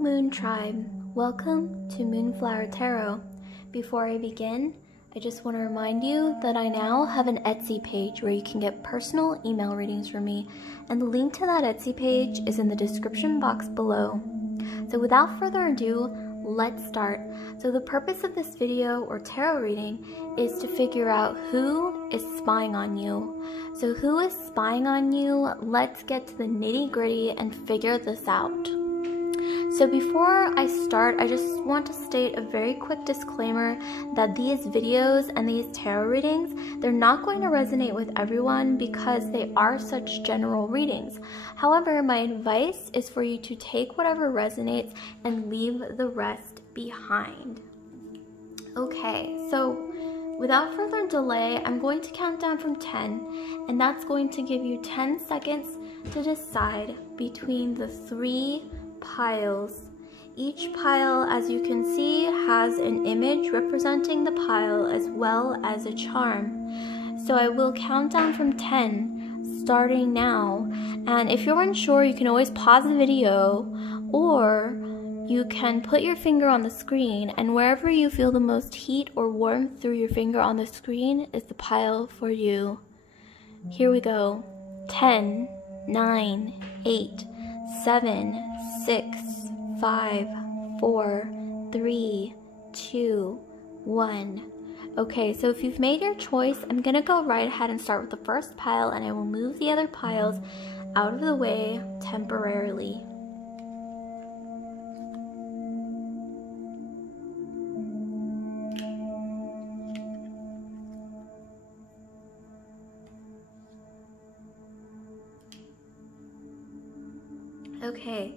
Moon Tribe, welcome to Moonflower Tarot. Before I begin, I just want to remind you that I now have an Etsy page where you can get personal email readings from me, and the link to that Etsy page is in the description box below. So without further ado, let's start. So the purpose of this video or tarot reading is to figure out who is spying on you. So who is spying on you? Let's get to the nitty-gritty and figure this out. So before I start, I just want to state a very quick disclaimer that these videos and these tarot readings, they're not going to resonate with everyone because they are such general readings. However, my advice is for you to take whatever resonates and leave the rest behind. Okay, so without further delay, I'm going to count down from 10, and that's going to give you 10 seconds to decide between the three piles. Each pile, as you can see, has an image representing the pile as well as a charm. So I will count down from 10 starting now, and if you're unsure, you can always pause the video, or you can put your finger on the screen, and wherever you feel the most heat or warmth through your finger on the screen is the pile for you. Here we go. 10, 9, 8, 7, 6, 5, 4, 3, 2, 1. Okay, so if you've made your choice, I'm gonna go right ahead and start with the first pile, and I will move the other piles out of the way temporarily. Okay,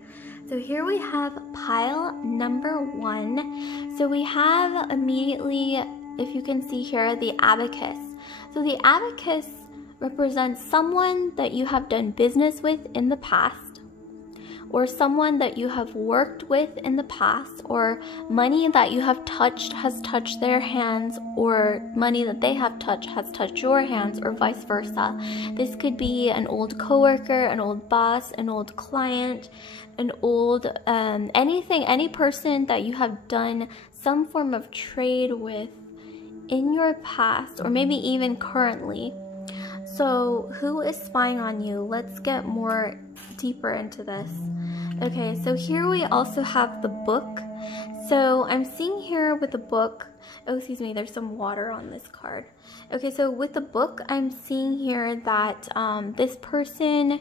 so here we have pile number 1. So we have immediately, if you can see here, the abacus. So the abacus represents someone that you have done business with in the past, or someone that you have worked with in the past, or money that you have touched has touched their hands, or money that they have touched has touched your hands, or vice versa. This could be an old coworker, an old boss, an old client, an old anything, any person that you have done some form of trade with in your past, or maybe even currently. So who is spying on you? Let's get more deeper into this. Okay, so here we also have the book. So I'm seeing here with the book, oh excuse me, there's some water on this card. Okay, so with the book, I'm seeing here that this person,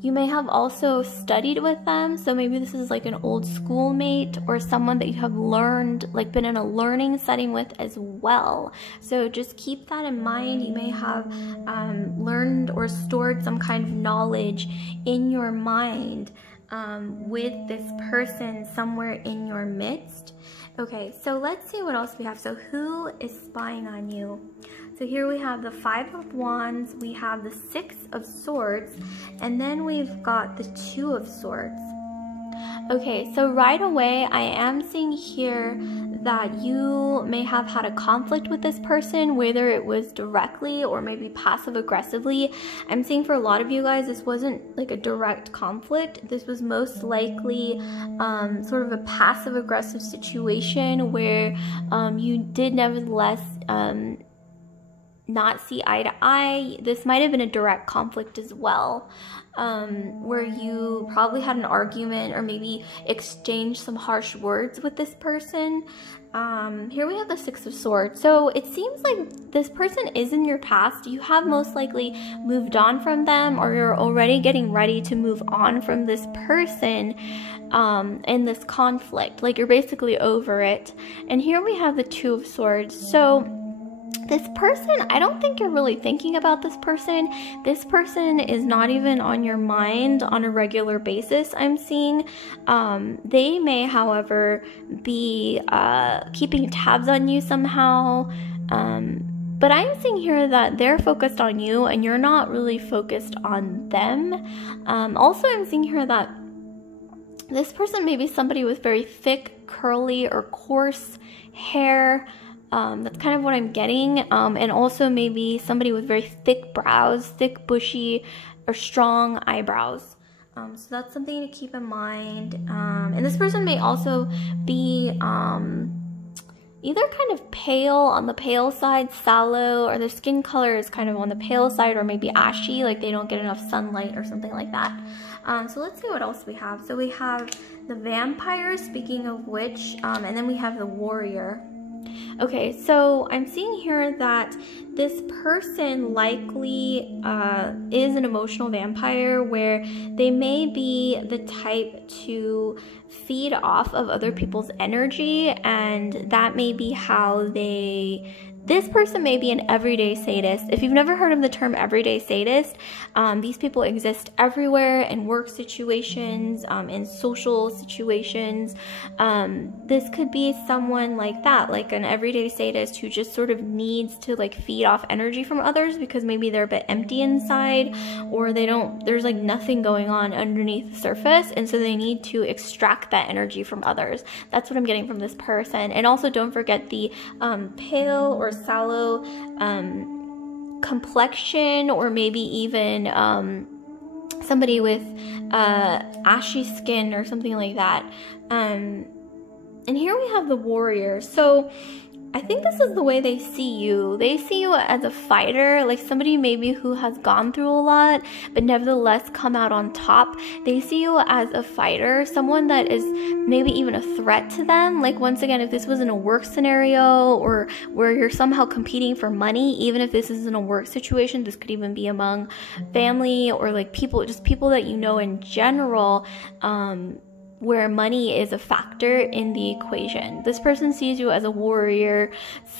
you may have also studied with them. So maybe this is like an old schoolmate or someone that you have learned, like been in a learning setting with as well. So just keep that in mind. You may have learned or stored some kind of knowledge in your mind with this person somewhere in your midst. Okay, so let's see what else we have. So who is spying on you? So here we have the 5 of Wands, we have the 6 of Swords, and then we've got the 2 of Swords. Okay, so right away I am seeing here that you may have had a conflict with this person, whether it was directly or maybe passive aggressively. I'm seeing for a lot of you guys, this wasn't like a direct conflict. This was most likely sort of a passive aggressive situation where you did nevertheless not see eye to eye. This might have been a direct conflict as well, where you probably had an argument or maybe exchanged some harsh words with this person. Here we have the 6 of Swords. So it seems like this person is in your past. You have most likely moved on from them, or you're already getting ready to move on from this person in this conflict. Like you're basically over it. And here we have the 2 of Swords. So this person, I don't think you're really thinking about this person. This person is not even on your mind on a regular basis, I'm seeing. They may, however, be keeping tabs on you somehow. But I'm seeing here that they're focused on you and you're not really focused on them. Also, I'm seeing here that this person may be somebody with very thick, curly, or coarse hair. That's kind of what I'm getting. And also maybe somebody with very thick brows, thick, bushy, or strong eyebrows. So that's something to keep in mind. And this person may also be either kind of pale, on the pale side, sallow, or their skin color is kind of on the pale side, or maybe ashy, like they don't get enough sunlight or something like that. So let's see what else we have. So we have the vampire, speaking of which, and then we have the warrior. Okay, so I'm seeing here that this person likely is an emotional vampire, where they may be the type to feed off of other people's energy, and that may be how this person may be an everyday sadist. If you've never heard of the term everyday sadist, these people exist everywhere, in work situations, in social situations. This could be someone like that, like an everyday sadist who just sort of needs to like feed off energy from others because maybe they're a bit empty inside, or there's like nothing going on underneath the surface, and so they need to extract that energy from others. That's what I'm getting from this person. And also don't forget the pale or sallow complexion, or maybe even somebody with ashy skin or something like that. And here we have the warrior. So I think this is the way they see you. They see you as a fighter, like somebody maybe who has gone through a lot, but nevertheless come out on top. They see you as a fighter, someone that is maybe even a threat to them. Like, once again, if this was in a work scenario, or where you're somehow competing for money, even if this isn't a work situation, this could even be among family, or like people, just people that you know in general, where money is a factor in the equation. This person sees you as a warrior,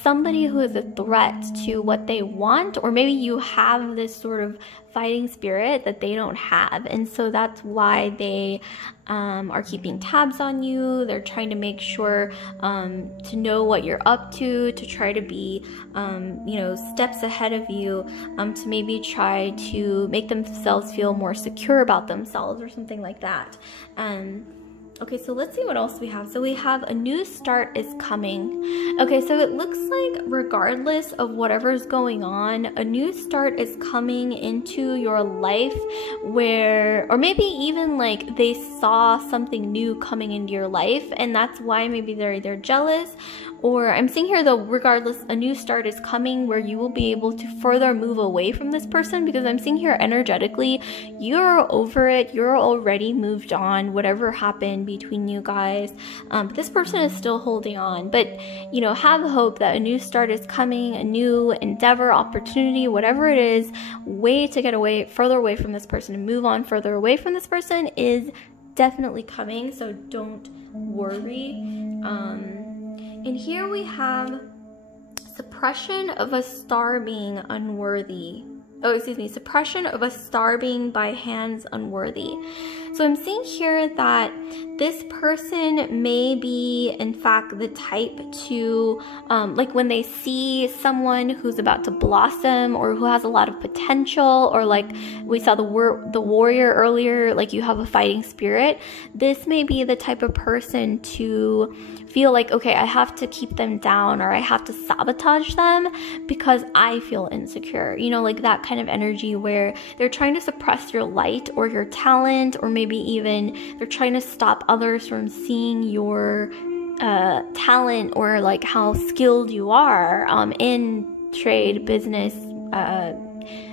somebody who is a threat to what they want, or maybe you have this sort of fighting spirit that they don't have, and so that's why they are keeping tabs on you. They're trying to make sure to know what you're up to try to be steps ahead of you, to maybe try to make themselves feel more secure about themselves or something like that. Okay, so let's see what else we have. So we have a new start is coming. Okay, so it looks like regardless of whatever's going on, a new start is coming into your life, where, or maybe even like they saw something new coming into your life, and that's why maybe they're either jealous, or I'm seeing here though, regardless, a new start is coming where you will be able to further move away from this person, because I'm seeing here energetically, you're over it, you're already moved on, whatever happened between you guys. But this person is still holding on, but have hope that a new start is coming, a new endeavor, opportunity, whatever it is, way to get away, further away from this person, and move on further away from this person is definitely coming, so don't worry. And here we have suppression of a star being unworthy. Suppression of a star being by hands unworthy. So I'm seeing here that this person may be, in fact, the type to, like when they see someone who's about to blossom, or who has a lot of potential, or like we saw the warrior earlier, like you have a fighting spirit, this may be the type of person to feel like, okay, I have to keep them down, or I have to sabotage them because I feel insecure. Like that kind of energy where they're trying to suppress your light or your talent, or maybe even they're trying to stop others from seeing your talent, or like how skilled you are in trade, business,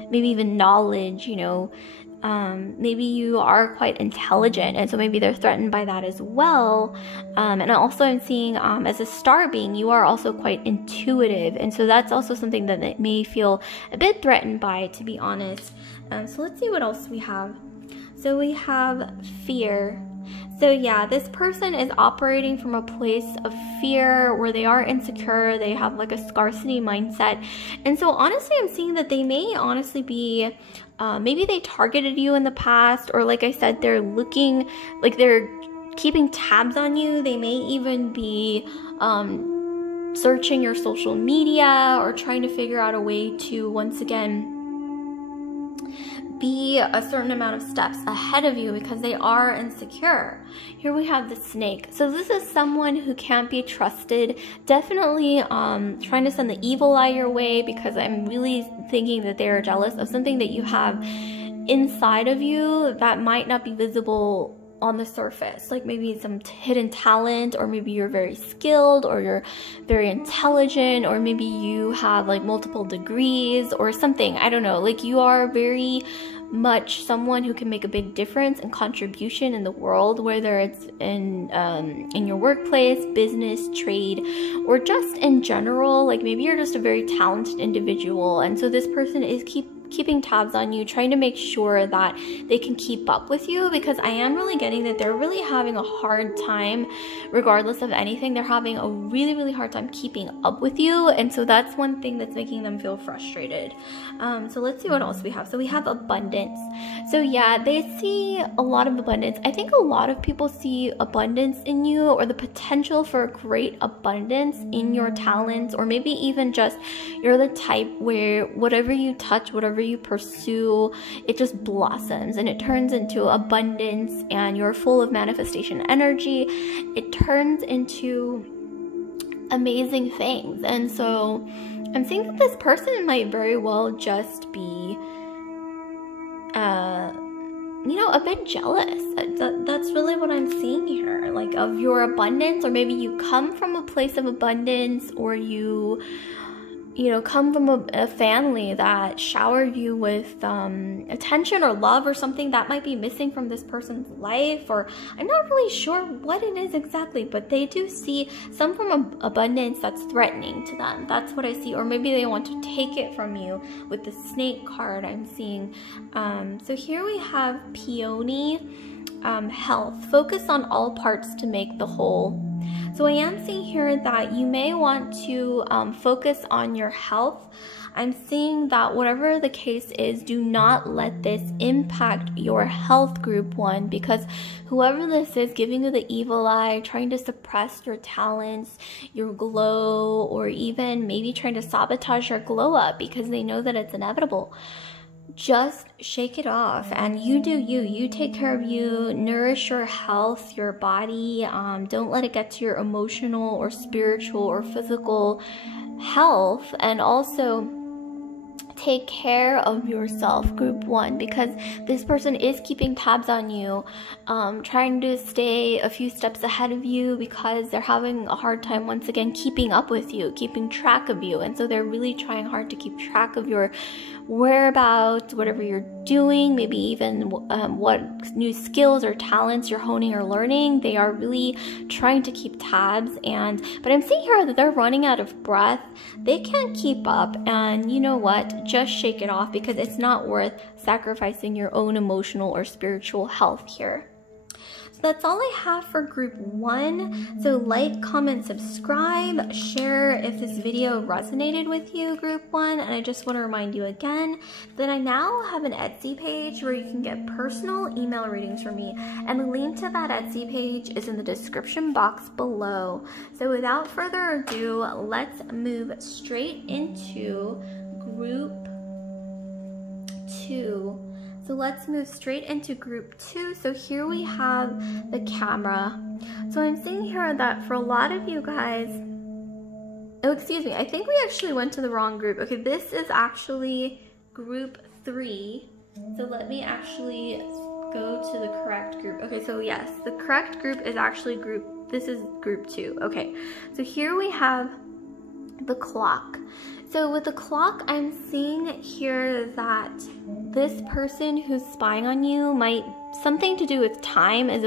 maybe even knowledge, maybe you are quite intelligent, and so maybe they're threatened by that as well. And also I'm seeing as a star being, you are also quite intuitive, and so that's also something that they may feel a bit threatened by, to be honest. So let's see what else we have. So we have fear. So yeah, this person is operating from a place of fear, where they are insecure, they have like a scarcity mindset. And so honestly, I'm seeing that they may honestly be, maybe they targeted you in the past, or like I said, they're looking, like they're keeping tabs on you. They may even be searching your social media, or trying to figure out a way to, once again, be a certain amount of steps ahead of you, because they are insecure. Here we have the snake. So this is someone who can't be trusted, definitely trying to send the evil eye your way, because I'm really thinking that they are jealous of something that you have inside of you that might not be visible on the surface, like maybe some hidden talent, or maybe you're very skilled, or you're very intelligent, or maybe you have like multiple degrees or something. I don't know, like you are very much someone who can make a big difference and contribution in the world, whether it's in your workplace, business, trade, or just in general. Like maybe you're just a very talented individual, and so this person is keeping tabs on you, trying to make sure that they can keep up with you, because I am really getting that they're really having a hard time, regardless of anything. They're having a really, really hard time keeping up with you, and so that's one thing that's making them feel frustrated. So let's see what else we have. So we have abundance. So yeah, they see a lot of abundance. I think a lot of people see abundance in you, or the potential for great abundance in your talents, or maybe even just you're the type where whatever you touch, whatever you pursue, it just blossoms and it turns into abundance, and you're full of manifestation energy. It turns into amazing things. And so I'm seeing that this person might very well just be a bit jealous. That's really what I'm seeing here, like of your abundance, or maybe you come from a place of abundance, or you come from a family that showered you with attention or love, or something that might be missing from this person's life, or I'm not really sure what it is exactly, but they do see some form of abundance that's threatening to them. That's what I see. Or maybe they want to take it from you with the snake card I'm seeing. So here we have peony, health. Focus on all parts to make the whole. So I am seeing here that you may want to focus on your health. I'm seeing that whatever the case is, do not let this impact your health, group 1, because whoever this is giving you the evil eye, trying to suppress your talents, your glow, or even maybe trying to sabotage your glow up because they know that it's inevitable. Just shake it off, and you do you take care of you, nourish your health, your body. Don't let it get to your emotional or spiritual or physical health, and also take care of yourself, group 1, because this person is keeping tabs on you, trying to stay a few steps ahead of you, because they're having a hard time once again keeping up with you, keeping track of you. And so they're really trying hard to keep track of your whereabouts, whatever you're doing, maybe even what new skills or talents you're honing or learning. They are really trying to keep tabs, but I'm seeing here that they're running out of breath. They can't keep up, and you know what? Just shake it off, because it's not worth sacrificing your own emotional or spiritual health here. So that's all I have for group 1. So like, comment, subscribe, share if this video resonated with you, group 1. And I just want to remind you again that I now have an Etsy page where you can get personal email readings from me, and the link to that Etsy page is in the description box below. So without further ado, let's move straight into group 2. So let's move straight into group 2. So here we have the camera. So I'm seeing here that for a lot of you guys, oh, excuse me, I think we actually went to the wrong group. Okay, this is actually group 3. So let me actually go to the correct group. Okay, so yes, the correct group is actually this is group 2. Okay, so here we have the clock. So with the clock, I'm seeing here that this person who's spying on you might, something to do with time is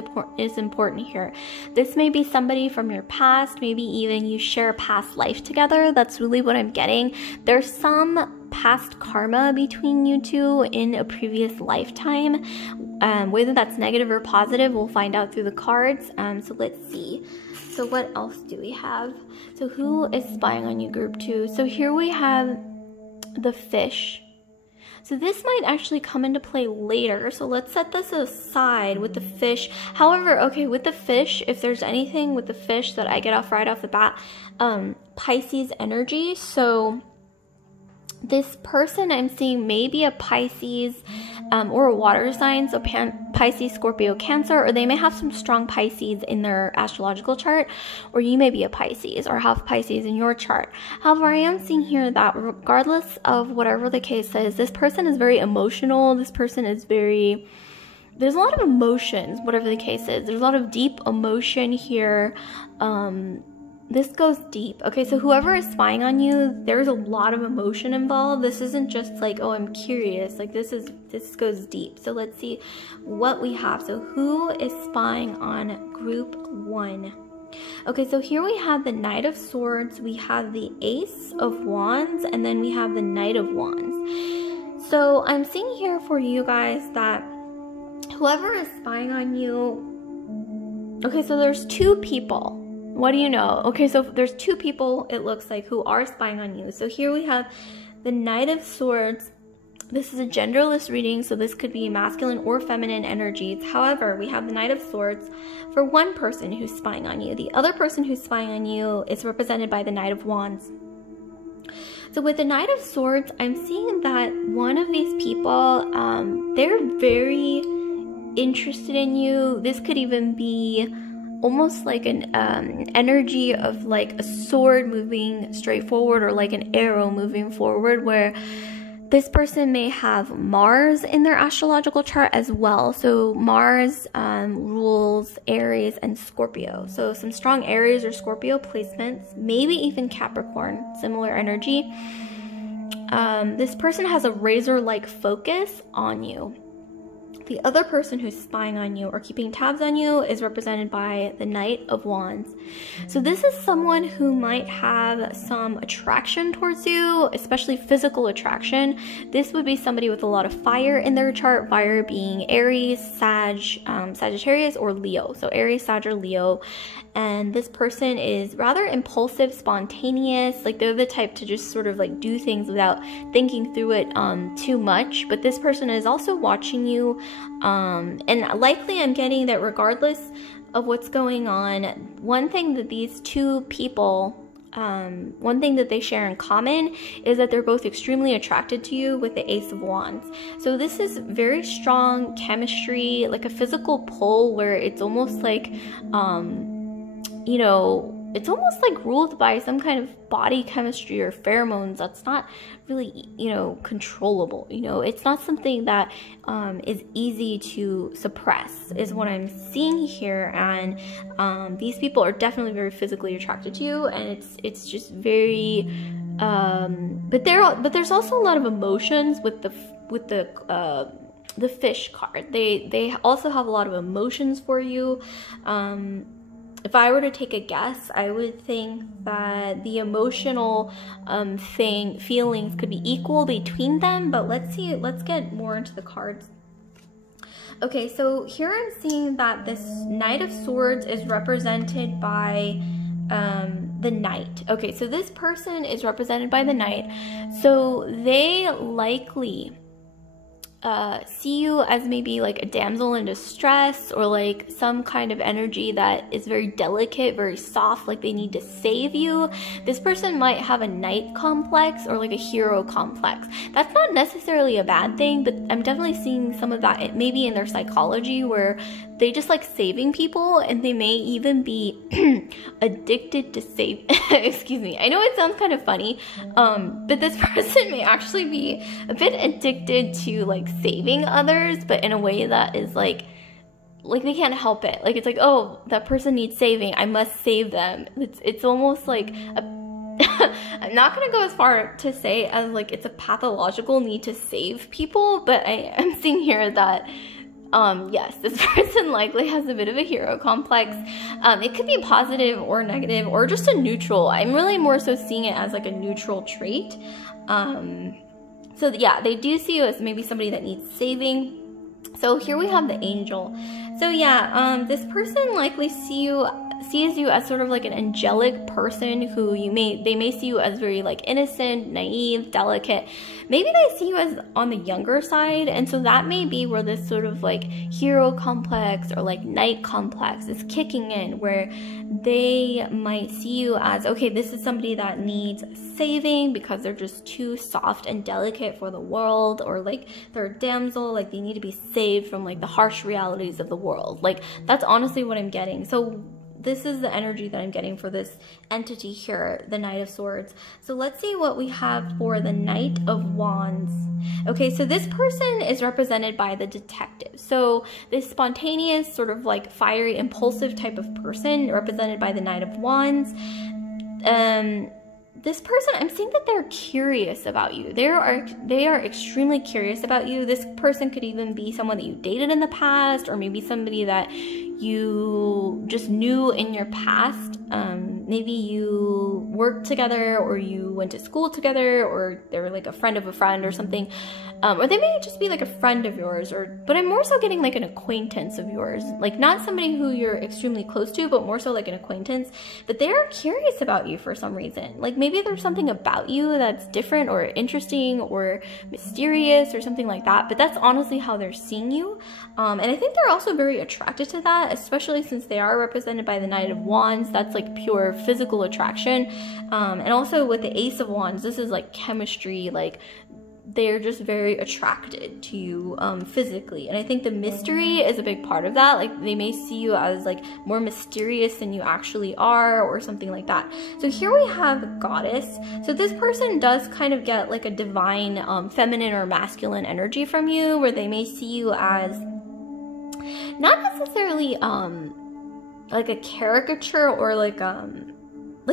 important here. This may be somebody from your past, maybe even you share a past life together. That's really what I'm getting. There's some past karma between you two in a previous lifetime. Whether that's negative or positive, we'll find out through the cards. So let's see. So what else do we have? So who is spying on you, group 2? So here we have the fish. So this might actually come into play later. So let's set this aside with the fish. However, okay, with the fish, if there's anything with the fish that I get off right off the bat, Pisces energy. So This person I'm seeing may be a Pisces or a water sign, so Pisces, Scorpio, Cancer, or they may have some strong Pisces in their astrological chart, or you may be a Pisces or have Pisces in your chart. However, I am seeing here that regardless of whatever the case is, this person is very emotional. This person is very... There's a lot of emotions, whatever the case is. There's a lot of deep emotion here. This goes deep. Okay, so whoever is spying on you, there's a lot of emotion involved. This isn't just like, oh, I'm curious. Like this goes deep. So let's see what we have. So who is spying on group 1? Okay, so here we have the Knight of Swords, we have the Ace of Wands, and then we have the Knight of Wands. So I'm seeing here for you guys that whoever is spying on you, okay, so there's 2 people. What do you know? Okay, so there's 2 people, it looks like, who are spying on you. So here we have the Knight of Swords. This is a genderless reading, so this could be masculine or feminine energies. However, we have the Knight of Swords for one person who's spying on you. The other person who's spying on you is represented by the Knight of Wands. So with the Knight of Swords, I'm seeing that one of these people, they're very interested in you. This could even be almost like an energy of like a sword moving straight forward, or like an arrow moving forward, where this person may have Mars in their astrological chart as well. So Mars rules Aries and Scorpio. So some strong Aries or Scorpio placements, maybe even Capricorn, similar energy. This person has a razor-like focus on you. The other person who's spying on you or keeping tabs on you is represented by the Knight of Wands. So this is someone who might have some attraction towards you, especially physical attraction. This would be somebody with a lot of fire in their chart, fire being Aries, Sagittarius, or Leo. So Aries, Sag, or Leo. And this person is rather impulsive, spontaneous, like they're the type to just sort of like do things without thinking through it too much. But this person is also watching you, and likely I'm getting that regardless of what's going on, one thing that these 2 people, one thing that they share in common is that they're both extremely attracted to you with the Ace of Wands. So this is very strong chemistry, like a physical pull, where it's almost like, you know, it's almost like ruled by some kind of body chemistry or pheromones that's not really, you know, controllable. You know, it's not something that is easy to suppress, is what I'm seeing here. And these people are definitely very physically attracted to you, and it's just very, but there's also a lot of emotions with the Fish card. They also have a lot of emotions for you. If I were to take a guess, I would think that the emotional feelings could be equal between them, but let's get more into the cards. Okay, so here I'm seeing that this Knight of Swords is represented by the Knight. Okay, so this person is represented by the Knight. So they likely see you as maybe like a damsel in distress, or like some kind of energy that is very delicate, very soft, like they need to save you. This person might have a knight complex or like a hero complex. That's not necessarily a bad thing, but I'm definitely seeing some of that maybe in their psychology, where they just like saving people, and they may even be addicted to save excuse me, I know it sounds kind of funny, but this person may actually be a bit addicted to like saving others, but in a way that is like they can't help it. Like it's like, oh, that person needs saving, I must save them. It's almost like I'm not gonna go as far to say as like it's a pathological need to save people, but I am seeing here that yes, this person likely has a bit of a hero complex. It could be positive or negative or just a neutral. I'm really more so seeing it as like a neutral trait. So yeah, they do see you as maybe somebody that needs saving. So here we have the Angel. So yeah, this person likely see you sees you as sort of like an angelic person who they may see you as very like innocent, naive, delicate. Maybe they see you as on the younger side, and so that may be where this sort of like hero complex or like knight complex is kicking in, where they might see you as, okay, this is somebody that needs saving because they're just too soft and delicate for the world, or like they're a damsel, like they need to be saved from like the harsh realities of the world. Like that's honestly what I'm getting. So this is the energy that I'm getting for this entity here, the Knight of Swords. So let's see what we have for the Knight of Wands. Okay, so this person is represented by the detective. So this spontaneous, sort of like fiery, impulsive type of person represented by the Knight of Wands. This person, I'm seeing that they're curious about you. They are extremely curious about you. This person could even be someone that you dated in the past, or maybe somebody that you just knew in your past. Maybe you worked together, or you went to school together, or they were like a friend of a friend or something. Or they may just be like a friend of yours, but I'm more so getting like an acquaintance of yours. Like not somebody who you're extremely close to, but more so like an acquaintance. But they are curious about you for some reason. Like maybe there's something about you that's different or interesting or mysterious or something like that. But that's honestly how they're seeing you. And I think they're also very attracted to that, especially since they are represented by the Knight of Wands. That's like pure physical attraction. And also with the Ace of Wands, this is like chemistry, like they're just very attracted to you physically. And I think the mystery is a big part of that. Like they may see you as like more mysterious than you actually are, or something like that. So here we have Goddess. So this person does kind of get like a divine feminine or masculine energy from you, where they may see you as not necessarily like a caricature, or like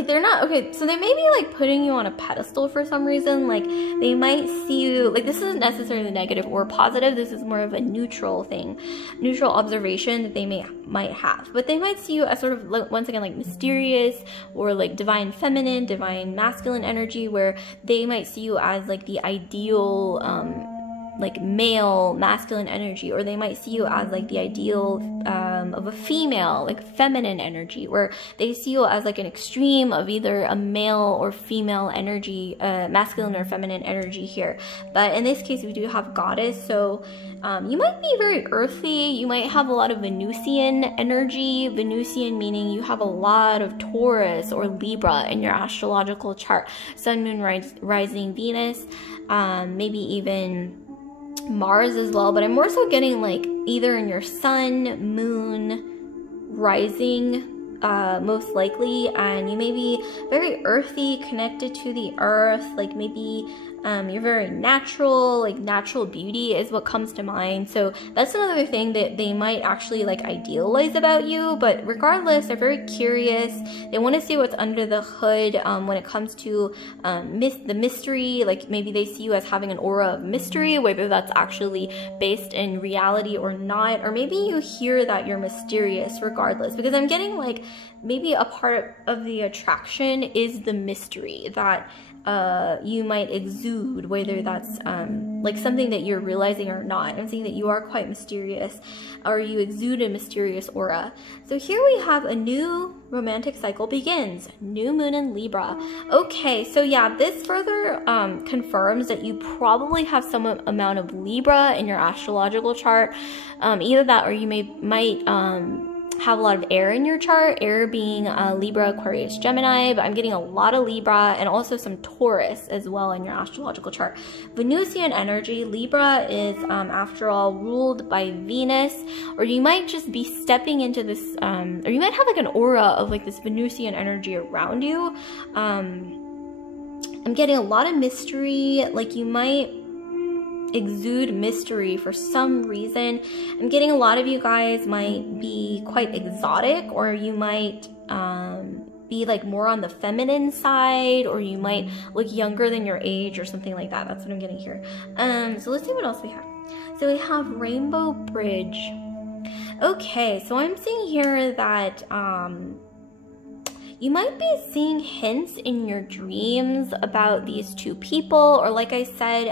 they're not, okay, so they may be like putting you on a pedestal for some reason. Like they might see you, like this isn't necessarily negative or positive, this is more of a neutral thing, neutral observation that they might have. But they might see you as sort of, once again, like mysterious, or like divine feminine, divine masculine energy, where they might see you as like the ideal like male masculine energy, or they might see you as like the ideal of a female, like feminine energy, where they see you as like an extreme of either a male or female energy, masculine or feminine energy here. But in this case we do have Goddess, so you might be very earthy, you might have a lot of Venusian energy. Venusian meaning you have a lot of Taurus or Libra in your astrological chart, Sun, Moon, Rising, Venus, maybe even Mars as well. But I'm more so getting like either in your Sun, Moon, Rising, most likely, and you may be very earthy, connected to the earth. Like maybe you're very natural, like natural beauty is what comes to mind. So that's another thing that they might actually like idealize about you. But regardless, they're very curious. They want to see what's under the hood when it comes to the mystery. Like maybe they see you as having an aura of mystery, whether that's actually based in reality or not. Or maybe you hear that you're mysterious regardless, because I'm getting like maybe a part of the attraction is the mystery that you might exude, whether that's like something that you're realizing or not. I'm saying that you are quite mysterious, or you exude a mysterious aura. So here we have a new romantic cycle begins, new moon in Libra. Okay, so yeah, this further confirms that you probably have some amount of Libra in your astrological chart. Either that, or you might have a lot of air in your chart, air being Libra, Aquarius, Gemini, but I'm getting a lot of Libra and also some Taurus as well in your astrological chart. Venusian energy, Libra is after all ruled by Venus, or you might just be stepping into this, or you might have like an aura of like this Venusian energy around you. I'm getting a lot of mystery, like you might exude mystery for some reason. I'm getting a lot of you guys might be quite exotic, or you might be like more on the feminine side, or you might look younger than your age or something like that. That's what I'm getting here. So let's see what else we have. So we have Rainbow Bridge. Okay, so I'm seeing here that you might be seeing hints in your dreams about these two people, or like I said,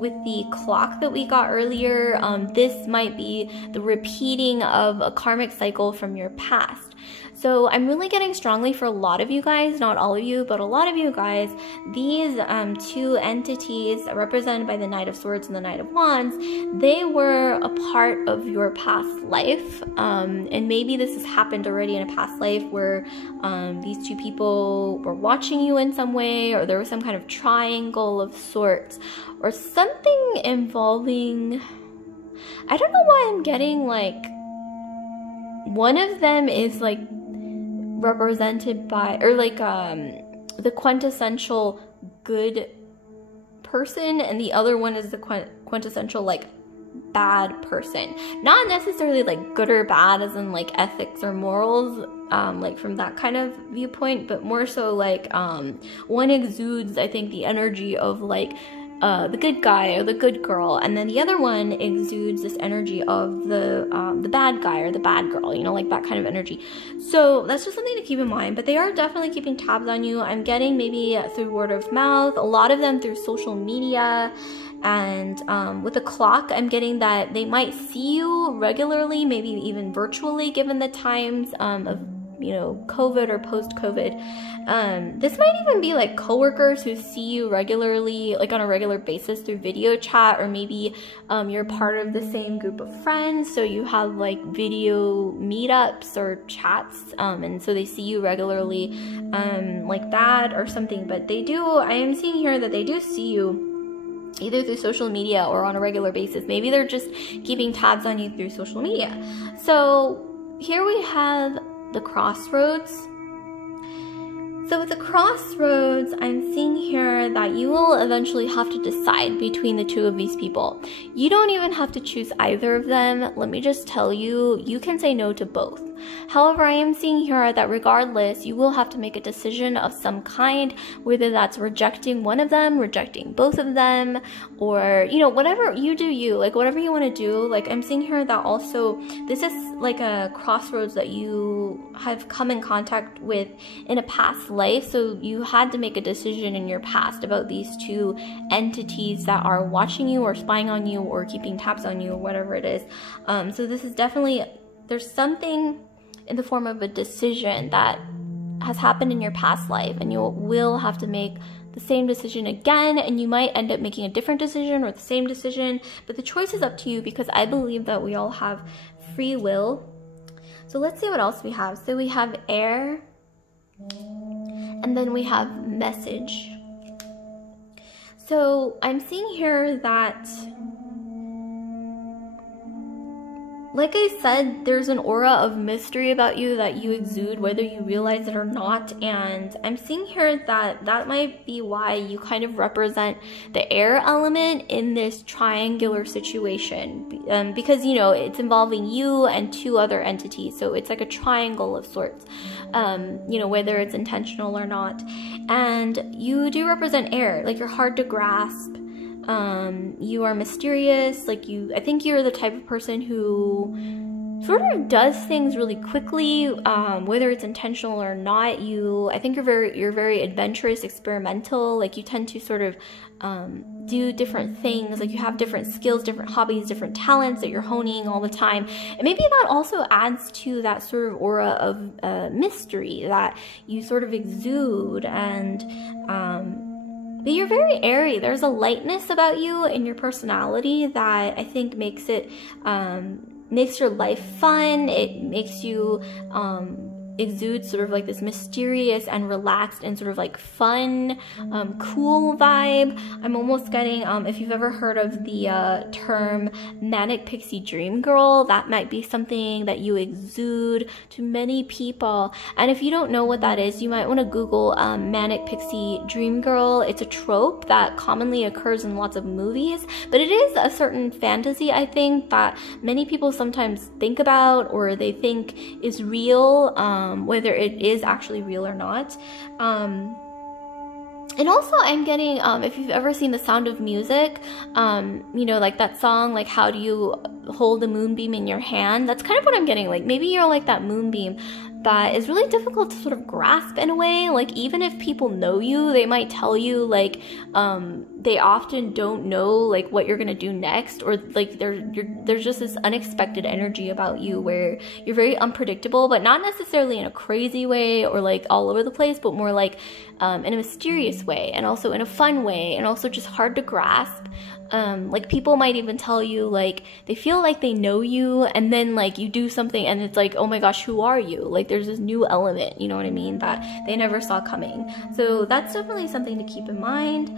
with the clock that we got earlier, this might be the repeating of a karmic cycle from your past. So I'm really getting strongly for a lot of you guys, not all of you, but a lot of you guys, these two entities represented by the Knight of Swords and the Knight of Wands, they were a part of your past life. And maybe this has happened already in a past life where these two people were watching you in some way, or there was some kind of triangle of sorts, or something involving, I don't know why I'm getting like, one of them is like represented by, or like the quintessential good person, and the other one is the quintessential like bad person. Not necessarily like good or bad as in like ethics or morals, like from that kind of viewpoint, but more so like one exudes, I think, the energy of like the good guy or the good girl, and then the other one exudes this energy of the bad guy or the bad girl, you know, like that kind of energy. So that's just something to keep in mind, but they are definitely keeping tabs on you. I'm getting maybe through word of mouth, a lot of them through social media, and with the clock, I'm getting that they might see you regularly, maybe even virtually, given the times of, you know, COVID or post-COVID. This might even be like coworkers who see you regularly, like on a regular basis through video chat, or maybe you're part of the same group of friends, so you have like video meetups or chats, and so they see you regularly like that or something. But they do, I am seeing here that they do see you either through social media or on a regular basis. Maybe they're just keeping tabs on you through social media. So here we have the Crossroads. So with the Crossroads, I'm seeing here that you will eventually have to decide between the two of these people. You don't even have to choose either of them. Let me just tell you, you can say no to both. However, I am seeing here that regardless, you will have to make a decision of some kind, whether that's rejecting one of them, rejecting both of them, or, you know, whatever you do, like whatever you want to do. Like I'm seeing here that also this is like a crossroads that you have come in contact with in a past life. So you had to make a decision in your past about these two entities that are watching you or spying on you or keeping tabs on you or whatever it is. So this is definitely, there's something in the form of a decision that has happened in your past life, and you will have to make the same decision again, and you might end up making a different decision or the same decision, but the choice is up to you, because I believe that we all have free will. So let's see what else we have. So we have air, and then we have message. So I'm seeing here that, like I said, there's an aura of mystery about you that you exude, whether you realize it or not. And I'm seeing here that that might be why you kind of represent the air element in this triangular situation. Because, you know, it's involving you and two other entities. So it's like a triangle of sorts, you know, whether it's intentional or not. And you do represent air, like you're hard to grasp. You are mysterious, like I think you're the type of person who sort of does things really quickly, whether it's intentional or not. I think you're very adventurous, experimental, like you tend to sort of do different things, like you have different skills, different hobbies, different talents that you're honing all the time. And maybe that also adds to that sort of aura of mystery that you sort of exude. And but you're very airy. There's a lightness about you and your personality that I think makes your life fun. It makes you exude sort of like this mysterious and relaxed and sort of like fun, cool vibe. I'm almost getting, if you've ever heard of the term manic pixie dream girl, that might be something that you exude to many people. And if you don't know what that is, you might want to Google manic pixie dream girl. It's a trope that commonly occurs in lots of movies, but it is a certain fantasy, I think, that many people sometimes think about or they think is real, whether it is actually real or not. And also I'm getting, if you've ever seen The Sound of Music, you know, like that song, like how do you hold a moonbeam in your hand? That's kind of what I'm getting. Like maybe you're like that moonbeam that is really difficult to sort of grasp in a way. Like, even if people know you, they might tell you, like, they often don't know, like, what you're gonna do next, or like there's just this unexpected energy about you where you're very unpredictable, but not necessarily in a crazy way or like all over the place, but more like in a mysterious way, and also in a fun way, and also just hard to grasp. Like, people might even tell you, like, they feel like they know you, and then, like, you do something and it's like, oh my gosh, who are you? Like, there's this new element, you know what I mean, that they never saw coming. So that's definitely something to keep in mind.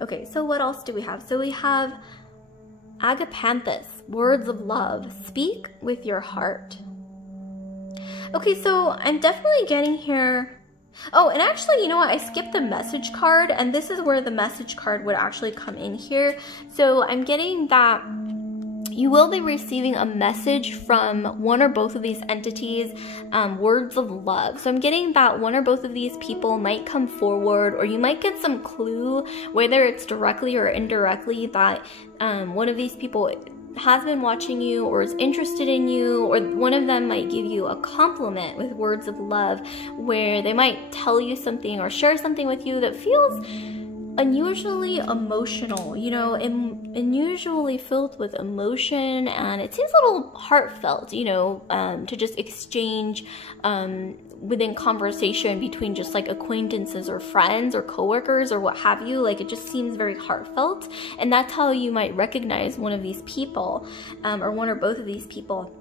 Okay, so what else do we have? So we have agapanthus, words of love, speak with your heart. Okay, so I'm definitely getting here. Oh, and actually, you know what? I skipped the message card, and this is where the message card would actually come in here. So I'm getting that you will be receiving a message from one or both of these entities, words of love. So I'm getting that one or both of these people might come forward, or you might get some clue, whether it's directly or indirectly, that one of these people has been watching you or is interested in you, or one of them might give you a compliment with words of love, where they might tell you something or share something with you that feels unusually emotional, you know, unusually filled with emotion, and it seems a little heartfelt, you know, to just exchange within conversation between just like acquaintances or friends or coworkers or what have you. Like, it just seems very heartfelt, and that's how you might recognize one of these people, or one or both of these people.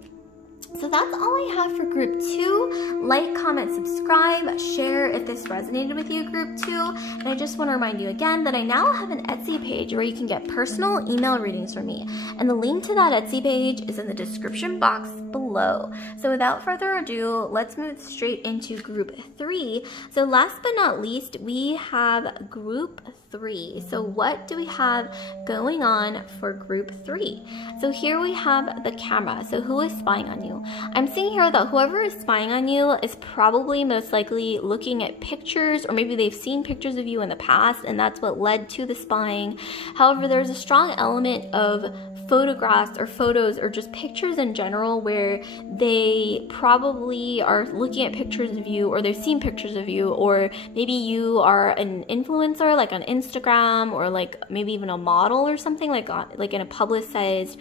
So that's all I have for group 2. Like, comment, subscribe, share if this resonated with you, group 2. And I just want to remind you again that I now have an Etsy page where you can get personal email readings from me. And the link to that Etsy page is in the description box below. So without further ado, let's move straight into group 3. So last but not least, we have group 3. So what do we have going on for group 3? So here we have the camera. So who is spying on you? I'm seeing here that whoever is spying on you is probably most likely looking at pictures, or maybe they've seen pictures of you in the past, and that's what led to the spying. However, there's a strong element of photographs or photos or just pictures in general where they probably are looking at pictures of you, or they've seen pictures of you, or maybe you are an influencer like on Instagram, or like maybe even a model or something, like in a publicized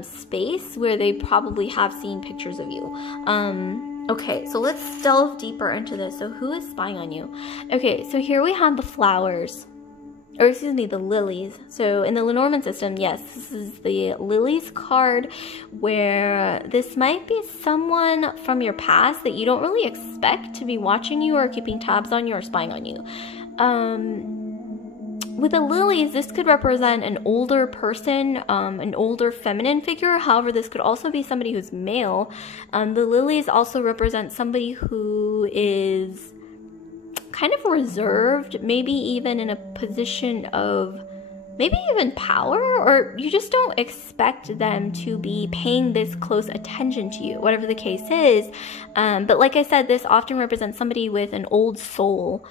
space where they probably have seen pictures of you. Okay, so let's delve deeper into this. So who is spying on you? Okay, so here we have the flowers. Or excuse me, the lilies. So in the Lenormand system, yes, this is the lilies card, where this might be someone from your past that you don't really expect to be watching you or keeping tabs on you or spying on you. With the lilies, this could represent an older person, an older feminine figure. However, this could also be somebody who's male. The lilies also represent somebody who is kind of reserved, maybe even in a position of maybe even power, or you just don't expect them to be paying this close attention to you, whatever the case is. But like I said, this often represents somebody with an old soul,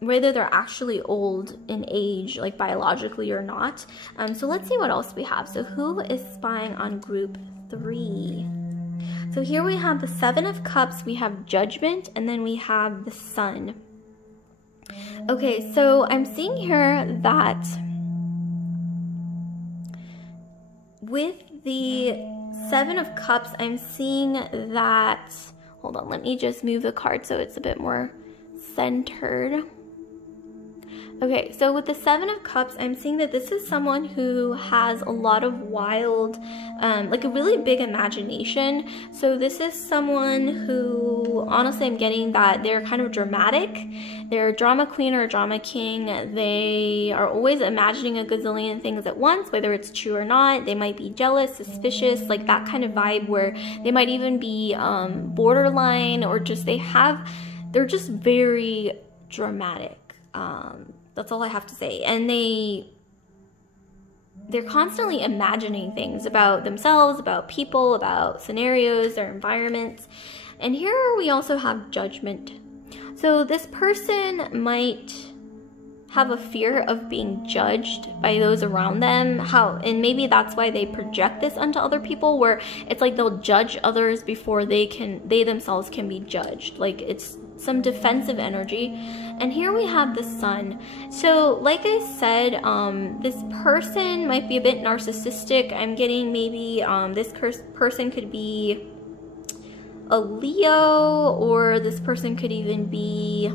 whether they're actually old in age, like biologically or not. So let's see what else we have. So who is spying on group 3? So here we have the 7 of Cups, we have Judgment, and then we have the Sun. Okay, so I'm seeing here that with the 7 of Cups, I'm seeing that, hold on, let me just move the card so it's a bit more centered. Okay, so with the 7 of Cups, I'm seeing that this is someone who has a lot of wild, like a really big imagination. So this is someone who, honestly, I'm getting that they're kind of dramatic. They're a drama queen or a drama king. They are always imagining a gazillion things at once, whether it's true or not. They might be jealous, suspicious, like that kind of vibe, where they might even be borderline, or just they're just very dramatic. That's all I have to say. And they're constantly imagining things about themselves, about people, about scenarios, their environments. And here we also have Judgment. So this person might have a fear of being judged by those around them. And maybe that's why they project this onto other people, where it's like they'll judge others before they themselves can be judged. Like it's some defensive energy. And here we have the sun. So like I said, this person might be a bit narcissistic. I'm getting maybe this person could be a Leo, or this person could even be,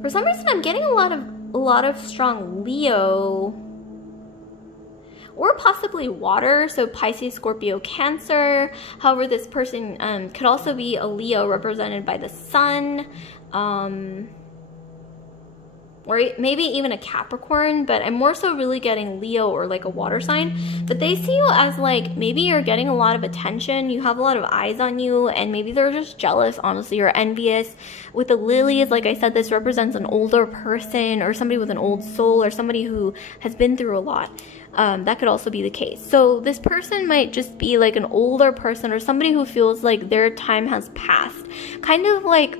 for some reason I'm getting a lot of strong Leo, or possibly water, so Pisces, Scorpio, Cancer. However, this person could also be a Leo represented by the sun, or maybe even a Capricorn, but I'm more so really getting Leo or like a water sign. But they see you as like, maybe you're getting a lot of attention, you have a lot of eyes on you, and maybe they're just jealous, honestly, or envious. With the lilies, like I said, this represents an older person, or somebody with an old soul, or somebody who has been through a lot. That could also be the case. So this person might just be like an older person, or somebody who feels like their time has passed. Kind of like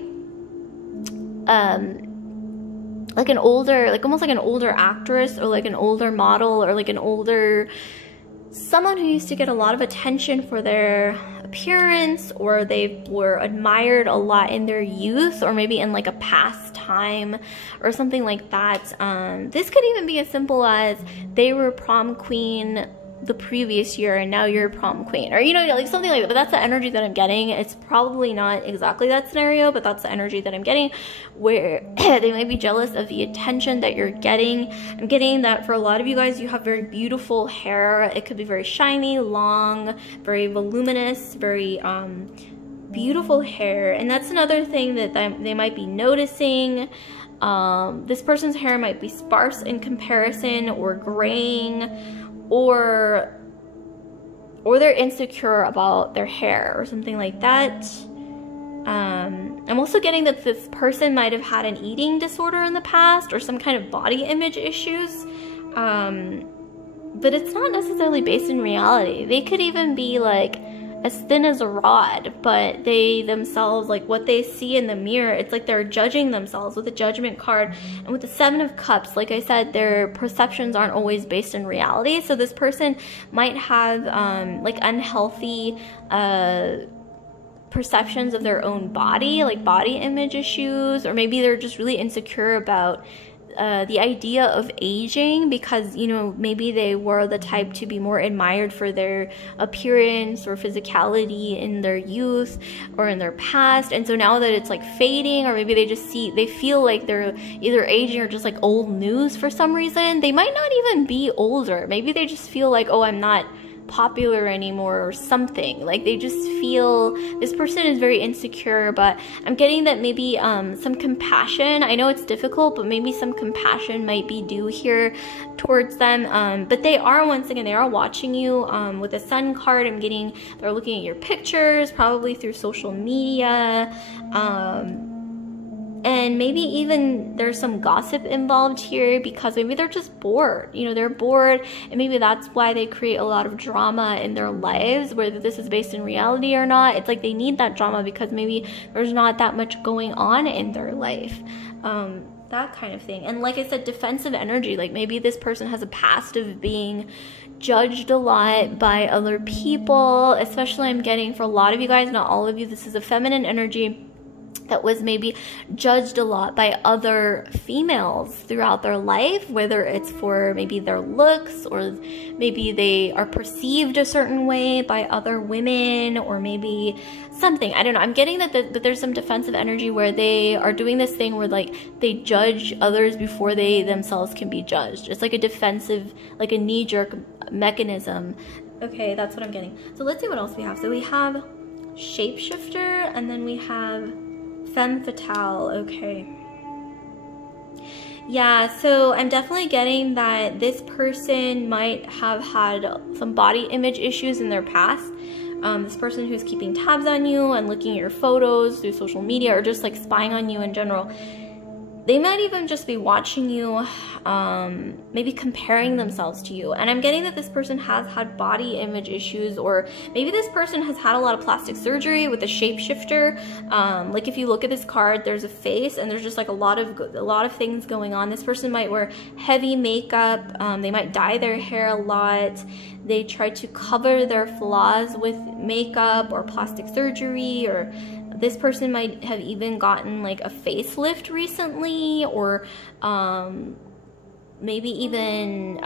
an older, like almost like an older actress, or like an older model, or like an older, someone who used to get a lot of attention for their appearance, or they were admired a lot in their youth, or maybe in like a past time or something like that. This could even be as simple as they were prom queen the previous year and now you're prom queen, or you know, like something like that. But that's the energy that I'm getting. It's probably not exactly that scenario, but that's the energy that I'm getting, where they might be jealous of the attention that you're getting. I'm getting that for a lot of you guys, you have very beautiful hair. It could be very shiny, long, very voluminous, very beautiful hair. And that's another thing that they might be noticing. This person's hair might be sparse in comparison, or graying, or they're insecure about their hair or something like that. I'm also getting that this person might have had an eating disorder in the past, or some kind of body image issues, but it's not necessarily based in reality. They could even be like as thin as a rod, but they themselves, like what they see in the mirror, it's like they're judging themselves with the Judgment card. And with the Seven of Cups, like I said, their perceptions aren't always based in reality. So this person might have like unhealthy perceptions of their own body, like body image issues, or maybe they're just really insecure about the idea of aging, because, you know, maybe they were the type to be more admired for their appearance or physicality in their youth or in their past, and so now that it's like fading, or maybe they feel like they're either aging or just like old news for some reason. They might not even be older. Maybe they just feel like, oh, I'm not popular anymore or something. Like they just feel, this person is very insecure. But I'm getting that maybe some compassion, I know it's difficult, but maybe some compassion might be due here towards them. But they are, once again, they are watching you. With the Sun card, I'm getting they're looking at your pictures, probably through social media, and maybe even there's some gossip involved here, because maybe they're just bored. You know, they're bored, and maybe that's why they create a lot of drama in their lives, whether this is based in reality or not. It's like they need that drama because maybe there's not that much going on in their life. That kind of thing. And like I said, defensive energy, like maybe this person has a past of being judged a lot by other people, especially I'm getting for a lot of you guys, not all of you, this is a feminine energy that was maybe judged a lot by other females throughout their life, whether it's for maybe their looks, or maybe they are perceived a certain way by other women, or maybe something. I don't know. I'm getting that there's some defensive energy where they are doing this thing where like they judge others before they themselves can be judged. It's like a defensive, like a knee-jerk mechanism. Okay, that's what I'm getting. So let's see what else we have. So we have Shapeshifter, and then we have Femme Fatale. Okay. Yeah, so I'm definitely getting that this person might have had some body image issues in their past. This person who's keeping tabs on you and looking at your photos through social media, or just like spying on you in general, They might even just be watching you, maybe comparing themselves to you. And I'm getting that this person has had body image issues, or maybe this person has had a lot of plastic surgery with a shapeshifter. Like if you look at this card, there's a face and there's just like a lot of things going on. This person might wear heavy makeup. They might dye their hair a lot. They try to cover their flaws with makeup or plastic surgery, or this person might have even gotten like a facelift recently, or maybe even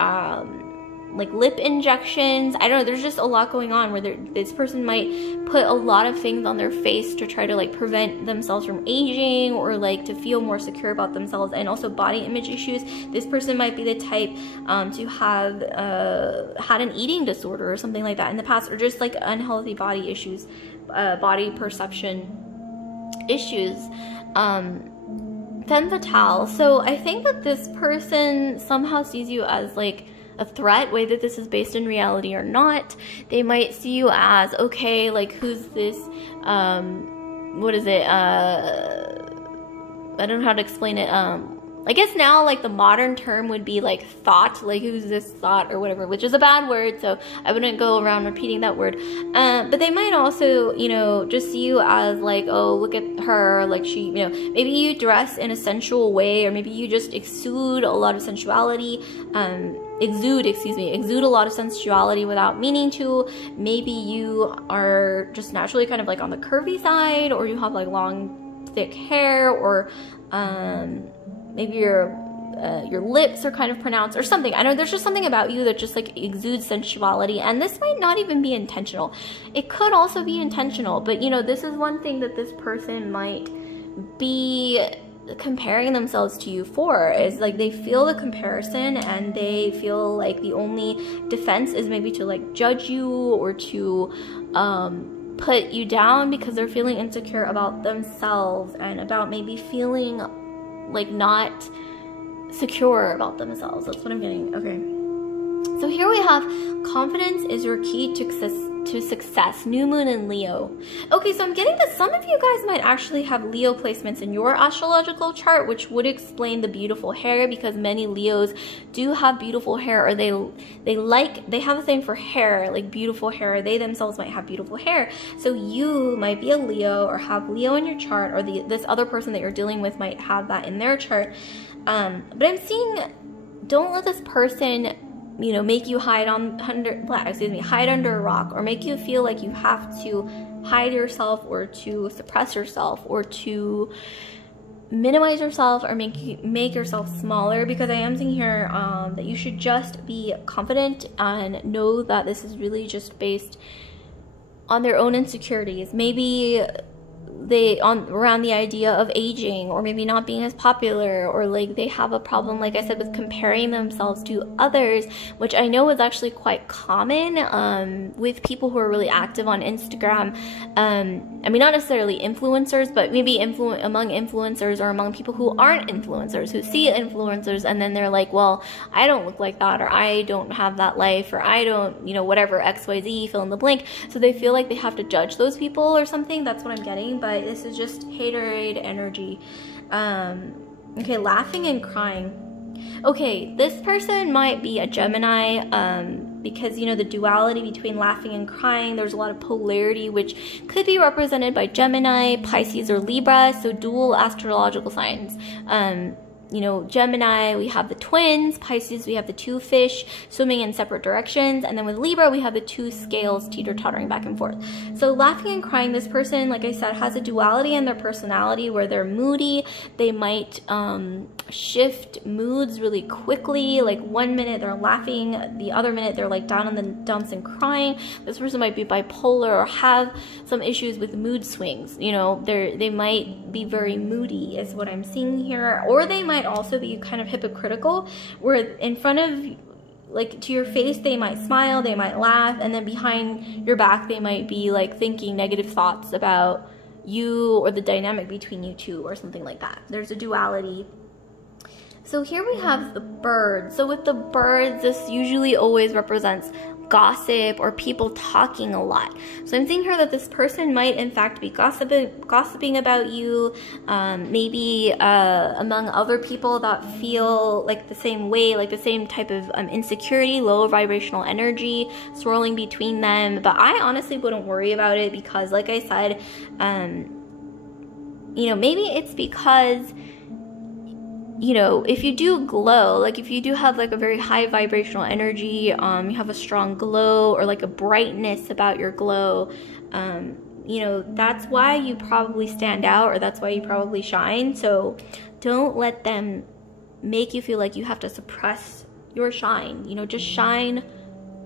like lip injections. I don't know, there's just a lot going on where this person might put a lot of things on their face to try to like prevent themselves from aging, or like to feel more secure about themselves. And also body image issues. This person might be the type to have had an eating disorder or something like that in the past, or just like unhealthy body issues, body perception issues. Femme fatale. So I think that this person somehow sees you as like a threat, whether this is based in reality or not. They might see you as, okay, like who's this, what is it, I don't know how to explain it. I guess now like the modern term would be like thought, like who's this thought or whatever, which is a bad word, so I wouldn't go around repeating that word. But they might also, you know, just see you as like, oh, look at her, like she, you know, maybe you dress in a sensual way, or maybe you just exude a lot of sensuality, exude a lot of sensuality without meaning to. Maybe you are just naturally kind of like on the curvy side, or you have like long, thick hair, or maybe your lips are kind of pronounced or something. I know there's just something about you that just like exudes sensuality, and this might not even be intentional. It could also be intentional, but you know, this is one thing that this person might be comparing themselves to you for, is like they feel the comparison, and they feel like the only defense is maybe to like judge you, or to put you down, because they're feeling insecure about themselves, and about maybe feeling like not secure about themselves. That's what I'm getting. Okay, so here we have confidence is your key to success, new moon in Leo. Okay, so I'm getting that some of you guys might actually have Leo placements in your astrological chart, which would explain the beautiful hair, because many Leos do have beautiful hair, or they have a thing for hair, like beautiful hair. They themselves might have beautiful hair. So you might be a Leo or have Leo in your chart, or this other person that you're dealing with might have that in their chart. But I'm seeing, don't let this person, you know, make you hide under a rock, or make you feel like you have to hide yourself, or to suppress yourself, or to minimize yourself, or make yourself smaller, because I am seeing here that you should just be confident and know that this is really just based on their own insecurities. Maybe around the idea of aging, or maybe not being as popular, or like they have a problem, like I said, with comparing themselves to others, which I know is actually quite common with people who are really active on Instagram. I mean, not necessarily influencers, but maybe among influencers, or among people who aren't influencers, who see influencers and then they're like, well, I don't look like that, or I don't have that life, or I don't, you know, whatever, XYZ, fill in the blank. So they feel like they have to judge those people or something. That's what I'm getting. But this is just haterade energy. Okay, laughing and crying. Okay, this person might be a Gemini, because, you know, the duality between laughing and crying, there's a lot of polarity, which could be represented by Gemini, Pisces, or Libra, so dual astrological signs. You know, Gemini, we have the twins. Pisces, we have the two fish swimming in separate directions. And then with Libra, we have the two scales teeter-tottering back and forth. So laughing and crying, this person, like I said, has a duality in their personality where they're moody. They might shift moods really quickly. Like 1 minute they're laughing, the other minute they're like down in the dumps and crying. This person might be bipolar or have some issues with mood swings. You know, they might be very moody is what I'm seeing here. Or they might also be kind of hypocritical, where in front of, like, to your face they might smile, they might laugh, and then behind your back they might be like thinking negative thoughts about you or the dynamic between you two or something like that. There's a duality. So here we have the birds. So with the birds, this usually always represents gossip or people talking a lot. So I'm seeing here that this person might in fact be gossiping about you, maybe among other people that feel like the same way, like the same type of insecurity, low vibrational energy swirling between them. But I honestly wouldn't worry about it, because like I said, you know, maybe it's because, you know, if you do glow, like if you do have like a very high vibrational energy, you have a strong glow or like a brightness about your glow, you know, that's why you probably stand out, or that's why you probably shine. So don't let them make you feel like you have to suppress your shine. You know, just shine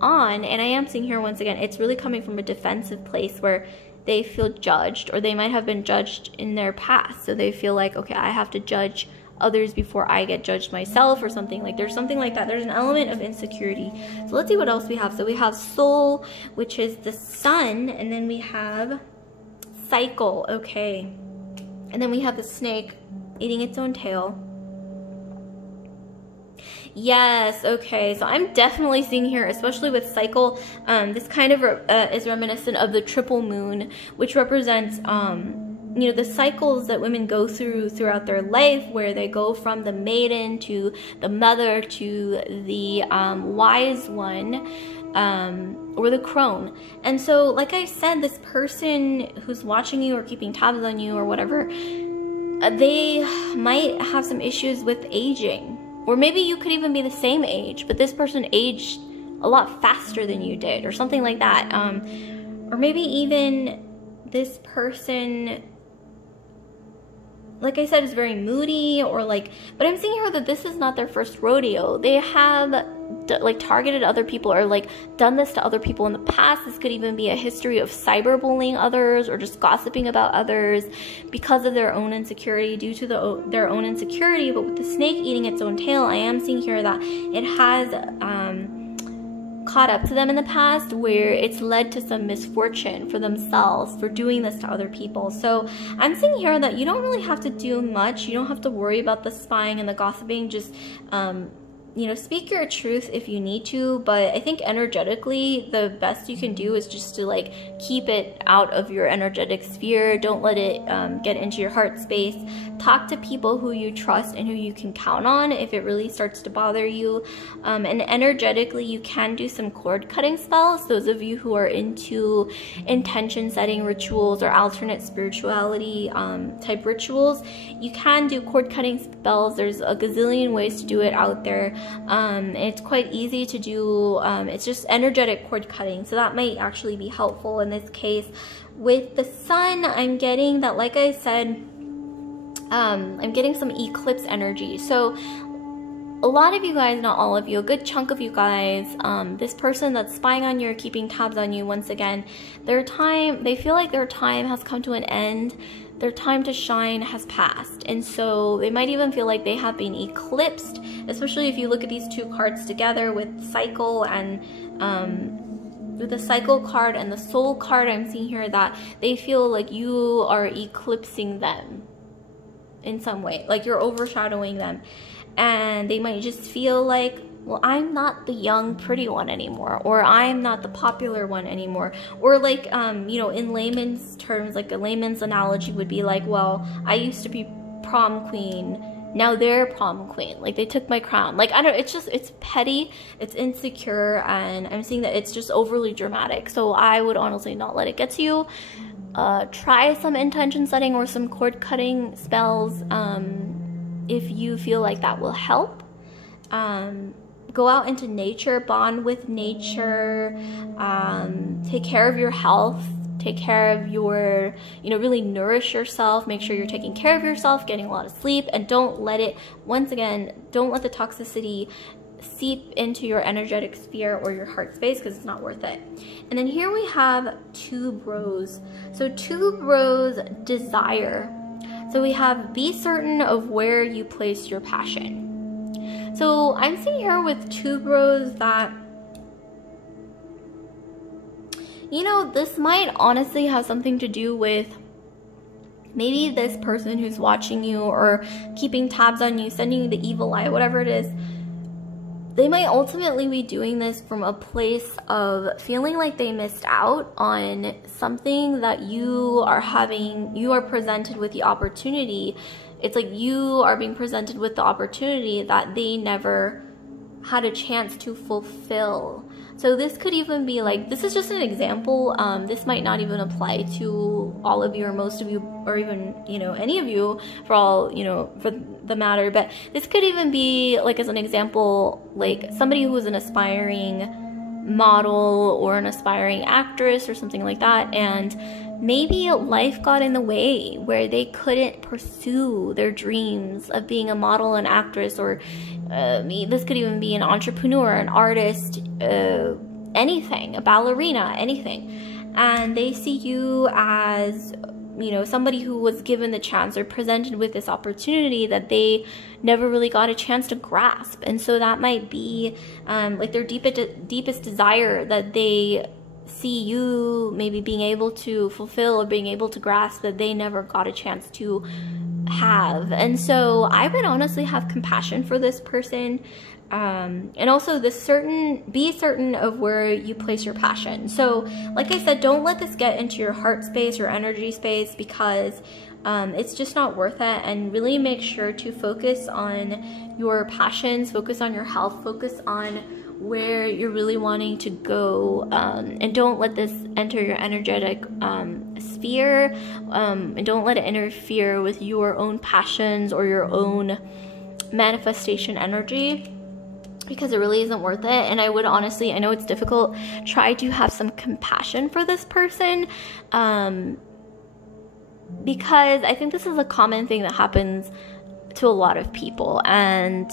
on. And I am seeing here once again, it's really coming from a defensive place where they feel judged, or they might have been judged in their past. So they feel like, okay, I have to judge others before I get judged myself, or something. Like there's something like that. There's an element of insecurity. So let's see what else we have. So we have soul, which is the sun, and then we have cycle. Okay, and then we have the snake eating its own tail. Yes, okay, so I'm definitely seeing here, especially with cycle, this kind of is reminiscent of the triple moon, which represents you know, the cycles that women go through throughout their life, where they go from the maiden to the mother to the wise one, or the crone. And so, like I said, this person who's watching you or keeping tabs on you or whatever, they might have some issues with aging. Or maybe you could even be the same age, but this person aged a lot faster than you did, or something like that. Or maybe even this person, like I said, is very moody, or like, but I'm seeing here that this is not their first rodeo. They have like targeted other people, or like done this to other people in the past. This could even be a history of cyberbullying others, or just gossiping about others because of their own insecurity, due to their own insecurity. But with the snake eating its own tail, I am seeing here that it has caught up to them in the past, where it's led to some misfortune for themselves for doing this to other people. So I'm seeing here that you don't really have to do much. You don't have to worry about the spying and the gossiping. Just you know, speak your truth if you need to, but I think energetically the best you can do is just to like keep it out of your energetic sphere. Don't let it get into your heart space. Talk to people who you trust and who you can count on if it really starts to bother you. And energetically, you can do some cord cutting spells. Those of you who are into intention setting rituals or alternate spirituality type rituals, you can do cord cutting spells. There's a gazillion ways to do it out there. It's quite easy to do. It's just energetic cord cutting, so that might actually be helpful in this case. With the sun, I'm getting that, like I said, I'm getting some eclipse energy. So a lot of you guys, not all of you, a good chunk of you guys, this person that's spying on you or keeping tabs on you, once again, they feel like their time has come to an end. Their time to shine has passed, and so they might even feel like they have been eclipsed, especially if you look at these two cards together with cycle and with the cycle card and the soul card. I'm seeing here that they feel like you are eclipsing them in some way, like you're overshadowing them, and they might just feel like, well, I'm not the young pretty one anymore, or I'm not the popular one anymore, or like you know, in layman's terms, like a layman's analogy would be like, well, I used to be prom queen, now they're prom queen, like they took my crown. Like, I don't, it's petty, it's insecure, and I'm seeing that it's just overly dramatic. So I would honestly not let it get to you. Try some intention setting or some cord cutting spells if you feel like that will help. Go out into nature, bond with nature, take care of your health, take care of your, you know, really nourish yourself, make sure you're taking care of yourself, getting a lot of sleep, and don't let it, once again, don't let the toxicity seep into your energetic sphere or your heart space, because it's not worth it. And then here we have Tube Rose. So Tube Rose, desire. So we have, be certain of where you place your passion. So I'm seeing here with Tube Rose that, you know, this might honestly have something to do with maybe this person who's watching you or keeping tabs on you, sending you the evil eye, whatever it is. they might ultimately be doing this from a place of feeling like they missed out on something that you are presented with the opportunity. It's like you are being presented with the opportunity that they never had a chance to fulfill. So this could even be like, this is just an example. This might not even apply to all of you or most of you, or even, you know, any of you for all, you know, for the matter. But this could even be like, as an example, like somebody who is an aspiring model or an aspiring actress or something like that, and maybe life got in the way where they couldn't pursue their dreams of being a model, an actress, or this could even be an entrepreneur, an artist, anything, a ballerina, anything. And they see you as, you know, somebody who was given the chance or presented with this opportunity that they never really got a chance to grasp. And so that might be like their deepest desire that they see you maybe being able to fulfill or being able to grasp, that they never got a chance to have. And so I would honestly have compassion for this person. And also be certain of where you place your passion. So like I said, don't let this get into your heart space or energy space, because it's just not worth it. And really make sure to focus on your passions, focus on your health, focus on where you're really wanting to go, and don't let this enter your energetic sphere, and don't let it interfere with your own passions or your own manifestation energy, because it really isn't worth it. And I would honestly, I know it's difficult, try to have some compassion for this person, because I think this is a common thing that happens to a lot of people. And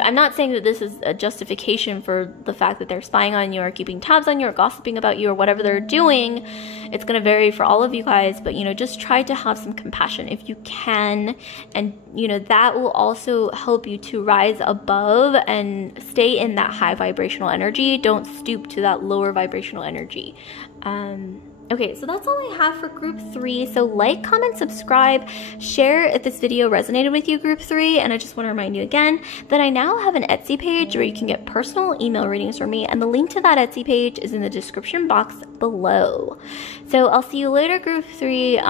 I'm not saying that this is a justification for the fact that they're spying on you or keeping tabs on you or gossiping about you or whatever they're doing. It's going to vary for all of you guys, but, you know, just try to have some compassion if you can. And, you know, that will also help you to rise above and stay in that high vibrational energy. Don't stoop to that lower vibrational energy. Okay, so that's all I have for group 3. So like, comment, subscribe, share if this video resonated with you, group 3. And I just want to remind you again that I now have an Etsy page where you can get personal email readings from me. And the link to that Etsy page is in the description box below. So I'll see you later, group 3. So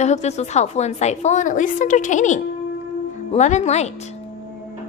I hope this was helpful, insightful, and at least entertaining. Love and light.